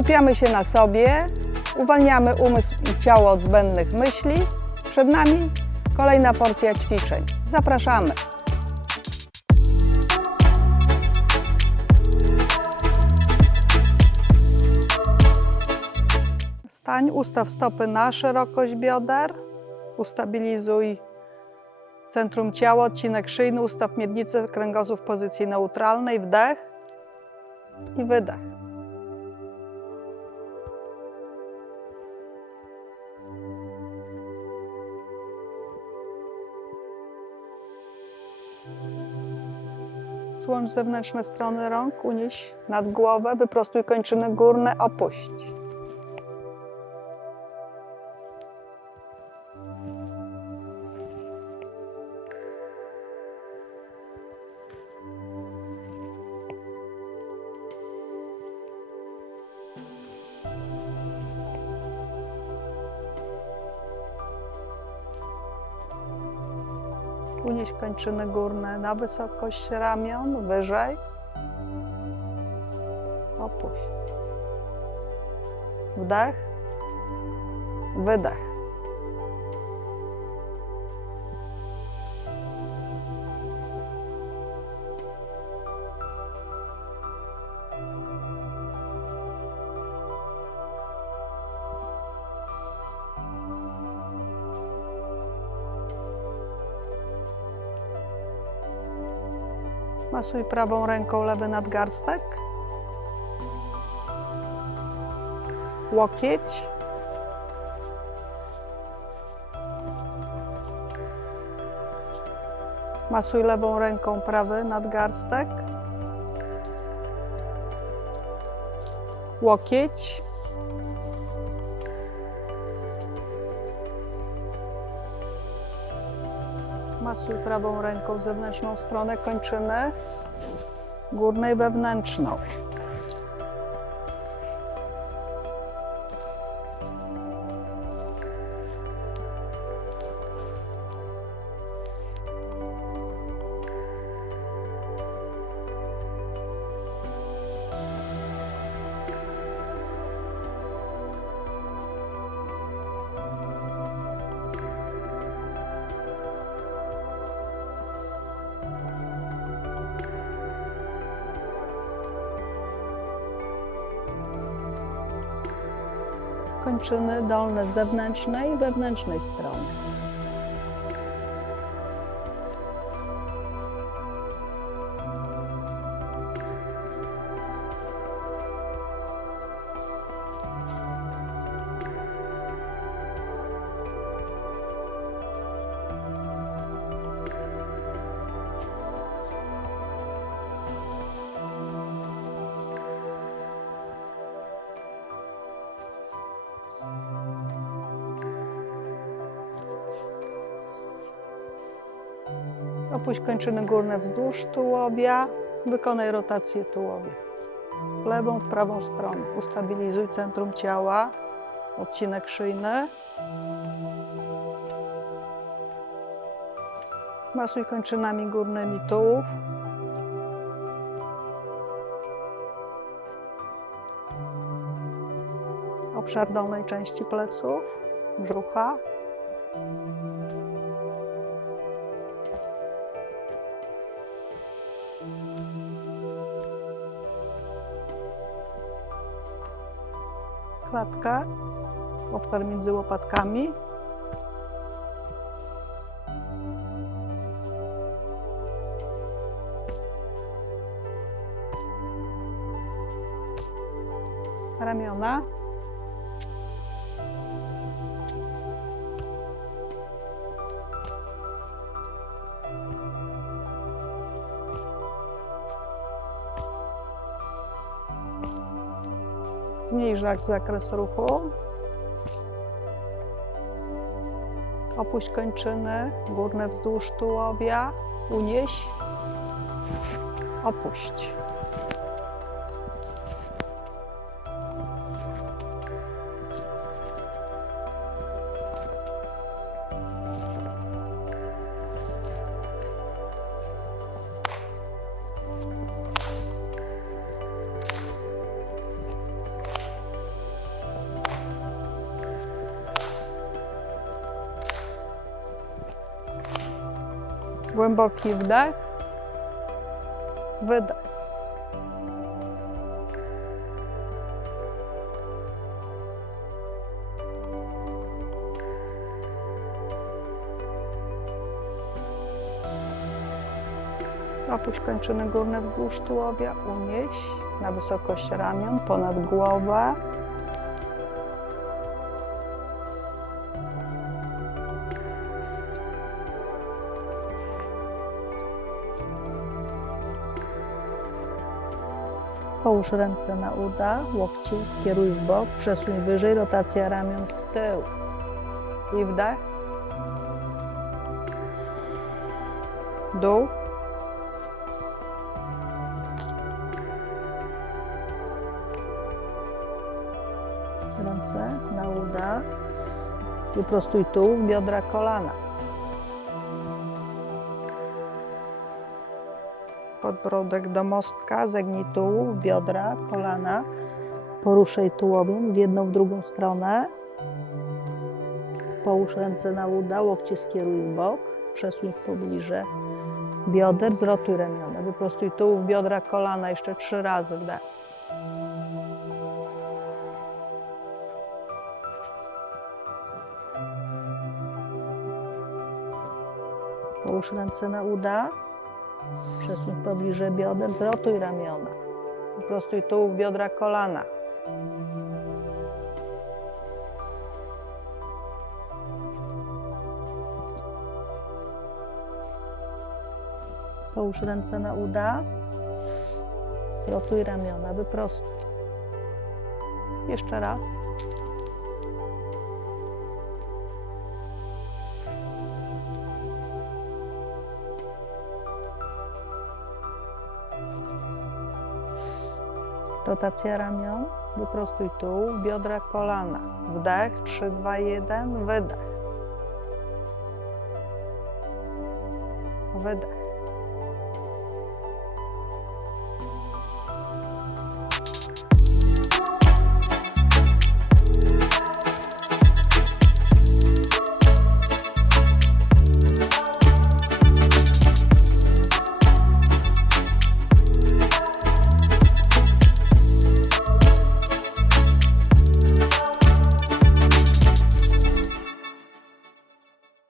Skupiamy się na sobie, uwalniamy umysł i ciało od zbędnych myśli. Przed nami kolejna porcja ćwiczeń. Zapraszamy. Stań, ustaw stopy na szerokość bioder, ustabilizuj centrum ciała, odcinek szyjny, ustaw miednicę, kręgosłup w pozycji neutralnej, wdech i wydech. Złącz zewnętrzne strony rąk, unieś nad głowę, wyprostuj kończyny górne, opuść. Unieś kończyny górne na wysokość ramion, wyżej. Opuść. Wdech. Wydech. Masuj prawą ręką lewy nadgarstek. Łokieć. Masuj lewą ręką prawy nadgarstek. Łokieć. Masuj prawą ręką zewnętrzną stronę kończyny górnej wewnętrzną. Kończyny dolne z zewnętrznej i wewnętrznej strony. Opuść kończyny górne wzdłuż tułowia. Wykonaj rotację tułowia. W lewą, w prawą stronę. Ustabilizuj centrum ciała. Odcinek szyjny. Masuj kończynami górnymi tułów. Obszar dolnej części pleców, brzucha. Klatka, obszar między łopatkami. Ramiona. Zmniejsz zak- zakres ruchu. Opuść kończyny górne wzdłuż tułowia. Unieś. Opuść. Głęboki wdech. Wydech. Opuść kończyny górne wzdłuż tułowia, unieś na wysokość ramion, ponad głowę. Połóż ręce na uda, łokcie skieruj w bok, przesuń wyżej, rotacja ramion w tył. I wdech. Dół. Ręce na uda. Wyprostuj tułów, biodra, kolana. Podbrodek do mostka, zegnij tułów, biodra, kolana. Poruszaj tułowiem w jedną, w drugą stronę. Połóż ręce na uda, łokcie skieruj w bok. Przesuń w pobliże bioder, zrotuj ramiona. Wyprostuj tułów, biodra, kolana. Jeszcze trzy razy wdech. Połóż ręce na uda. Przesuń w pobliże bioder, zrotuj ramiona. Wyprostuj tułów, biodra, kolana. Połóż ręce na uda. Zrotuj ramiona, wyprostuj. Jeszcze raz. Rotacja ramion, wyprostuj tułów, biodra, kolana. Wdech, 3, 2, 1, wydech. Wydech.